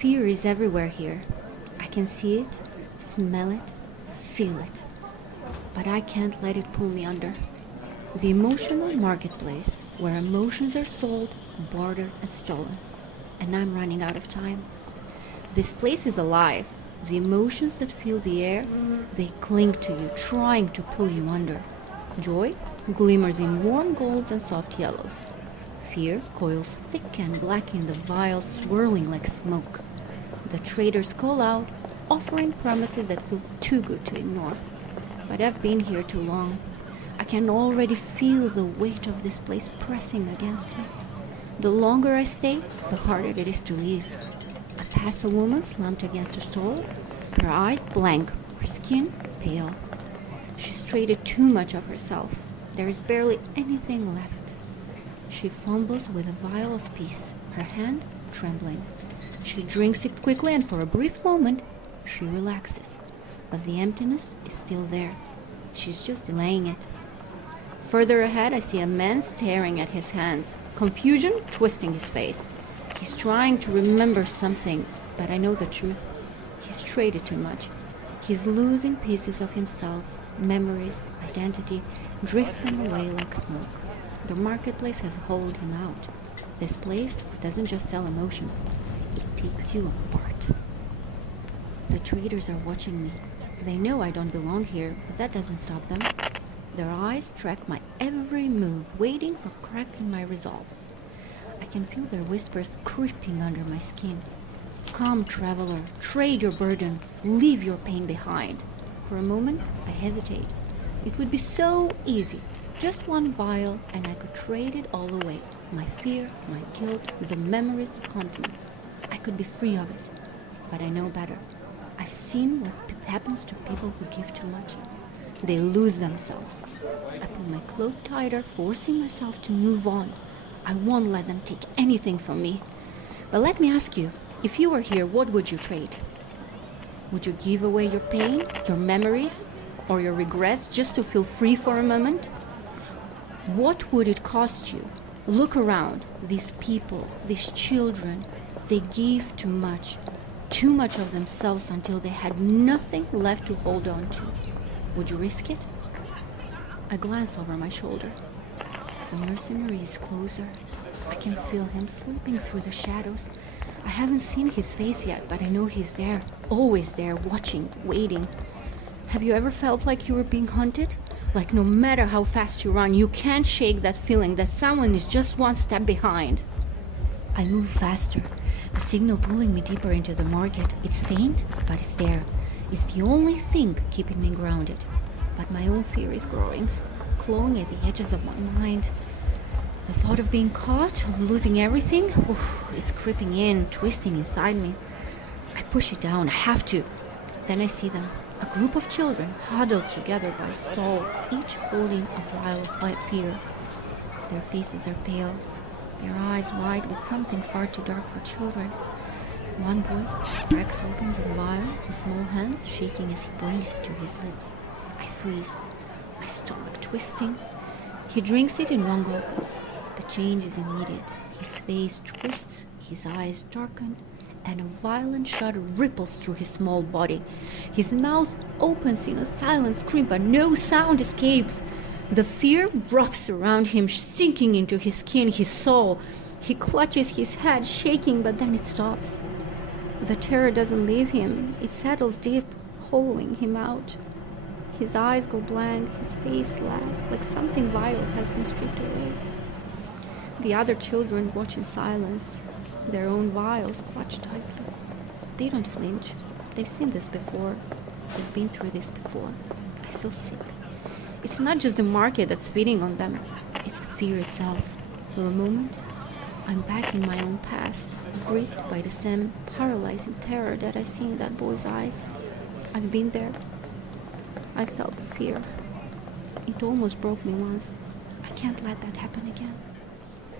Fear is everywhere here. I can see it, smell it, feel it. But I can't let it pull me under. The emotional marketplace where emotions are sold, bartered, and stolen. And I'm running out of time. This place is alive. The emotions that fill the air, they cling to you, trying to pull you under. Joy glimmers in warm golds and soft yellows. Fear coils thick and black in the vials, swirling like smoke. The traders call out, offering promises that feel too good to ignore. But I've been here too long. I can already feel the weight of this place pressing against me. The longer I stay, the harder it is to leave. I pass a woman slumped against a stall, her eyes blank, her skin pale. She's traded too much of herself. There is barely anything left. She fumbles with a vial of peace, her hand trembling. She drinks it quickly, and for a brief moment, she relaxes. But the emptiness is still there. She's just delaying it. Further ahead, I see a man staring at his hands, confusion twisting his face. He's trying to remember something, but I know the truth. He's traded too much. He's losing pieces of himself, memories, identity, drifting away like smoke. The marketplace has hollowed him out. This place doesn't just sell emotions, it takes you apart. The traders are watching me. They know I don't belong here, but that doesn't stop them. Their eyes track my every move, waiting for a crack in my resolve. I can feel their whispers creeping under my skin. Come, traveler, trade your burden, leave your pain behind. For a moment, I hesitate. It would be so easy. Just one vial, and I could trade it all away. My fear, my guilt, the memories that haunt me. I could be free of it. But I know better. I've seen what happens to people who give too much. They lose themselves. I pull my cloak tighter, forcing myself to move on. I won't let them take anything from me. But let me ask you, if you were here, what would you trade? Would you give away your pain, your memories, or your regrets just to feel free for a moment? What would it cost you? Look around. These people, these children, they give too much of themselves until they had nothing left to hold on to. Would you risk it? I glance over my shoulder. The mercenary is closer. I can feel him slipping through the shadows. I haven't seen his face yet, but I know he's there, always there, watching, waiting. Have you ever felt like you were being hunted? Like no matter how fast you run, you can't shake that feeling that someone is just one step behind. I move faster, the signal pulling me deeper into the market. It's faint, but it's there. It's the only thing keeping me grounded. But my own fear is growing, clawing at the edges of my mind. The thought of being caught, of losing everything, it's creeping in, twisting inside me. I push it down, I have to. Then I see them, a group of children huddled together by a stall, each holding a vial of fear. Their faces are pale, their eyes wide with something far too dark for children. One boy cracks open his vial, his small hands shaking as he brings it to his lips. I freeze, my stomach twisting. He drinks it in one gulp. The change is immediate. His face twists, his eyes darken, and a violent shudder ripples through his small body. His mouth opens in a silent scream, but no sound escapes. The fear wraps around him, sinking into his skin, his soul. He clutches his head, shaking, but then it stops. The terror doesn't leave him. It settles deep, hollowing him out. His eyes go blank, his face slack, like something vital has been stripped away. The other children watch in silence, their own vials clutched tightly. They don't flinch. They've seen this before. They've been through this before. I feel sick. It's not just the market that's feeding on them. It's the fear itself. For a moment, I'm back in my own past, gripped by the same paralyzing terror that I see in that boy's eyes. I've been there. I felt the fear. It almost broke me once. I can't let that happen again.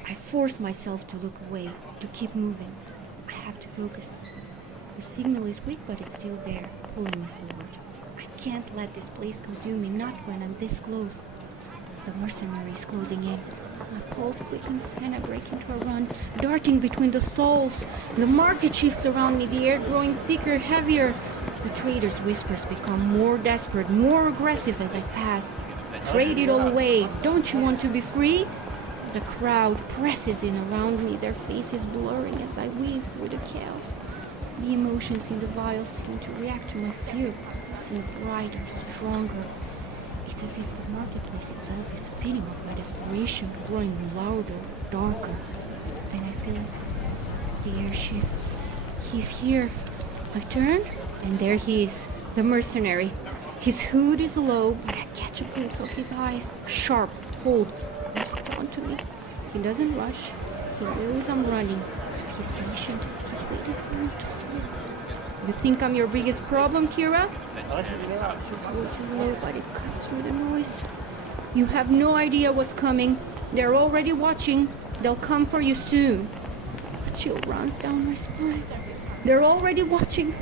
I force myself to look away, to keep moving. I have to focus. The signal is weak, but it's still there, pulling me forward. I can't let this place consume me, not when I'm this close. The mercenary is closing in. My pulse quickens and I break into a run, darting between the stalls. The market shifts around me, the air growing thicker, heavier. The trader's whispers become more desperate, more aggressive as I pass. Trade it all away. Don't you want to be free? The crowd presses in around me, their faces blurring as I weave through the chaos. The emotions in the vials seem to react to my fear, seem brighter, stronger. It's as if the marketplace itself is feeding off my desperation, growing louder, darker. Then I feel it. The air shifts. He's here. I turn, and there he is, the mercenary. His hood is low, but I catch a glimpse of his eyes, sharp, cold, locked onto me. He doesn't rush. He knows I'm running. He's patient. He's waiting for me to slip. You think I'm your biggest problem, Kira? His voice is low, but it cuts through the noise. You have no idea what's coming. They're already watching. They'll come for you soon. A chill runs down my spine. They're already watching.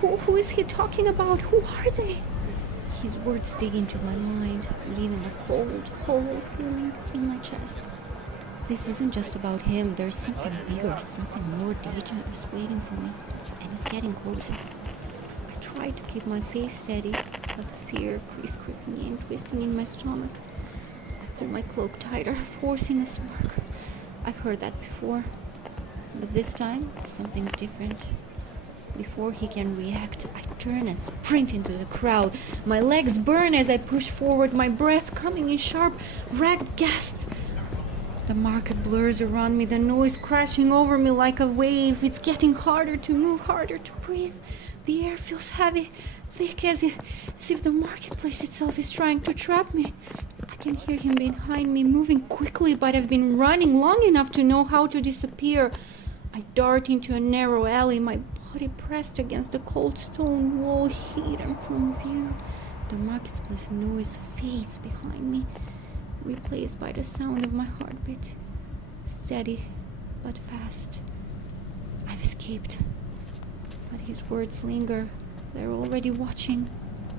Who is he talking about? Who are they? His words dig into my mind, leaving a cold, hollow feeling in my chest. This isn't just about him. There's something bigger, something more dangerous waiting for me, and it's getting closer. I try to keep my face steady, but the fear is creeping in, twisting in my stomach. I pull my cloak tighter, forcing a smirk. I've heard that before, but this time, something's different. Before he can react, I turn and sprint into the crowd. My legs burn as I push forward, my breath coming in sharp, ragged gasps. The market blurs around me, the noise crashing over me like a wave. It's getting harder to move, harder to breathe. The air feels heavy, thick, as if the marketplace itself is trying to trap me. I can hear him behind me, moving quickly, but I've been running long enough to know how to disappear. I dart into a narrow alley, my body pressed against the cold stone wall, hidden from view. The marketplace noise fades behind me, replaced by the sound of my heartbeat. Steady, but fast. I've escaped. But his words linger. They're already watching.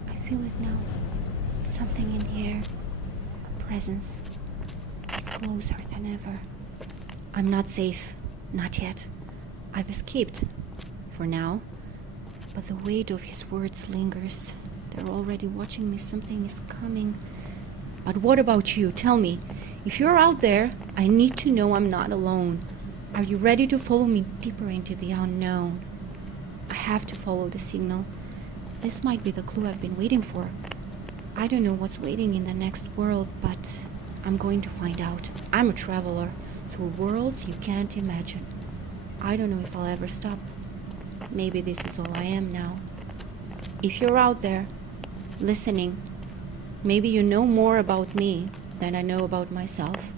I feel it now. Something in the air. Presence. It's closer than ever. I'm not safe. Not yet. I've escaped. For now. But the weight of his words lingers. They're already watching me. Something is coming. But what about you? Tell me. If you're out there, I need to know I'm not alone. Are you ready to follow me deeper into the unknown? I have to follow the signal. This might be the clue I've been waiting for. I don't know what's waiting in the next world, but I'm going to find out. I'm a traveler through worlds you can't imagine. I don't know if I'll ever stop. Maybe this is all I am now. If you're out there, listening, maybe you know more about me than I know about myself.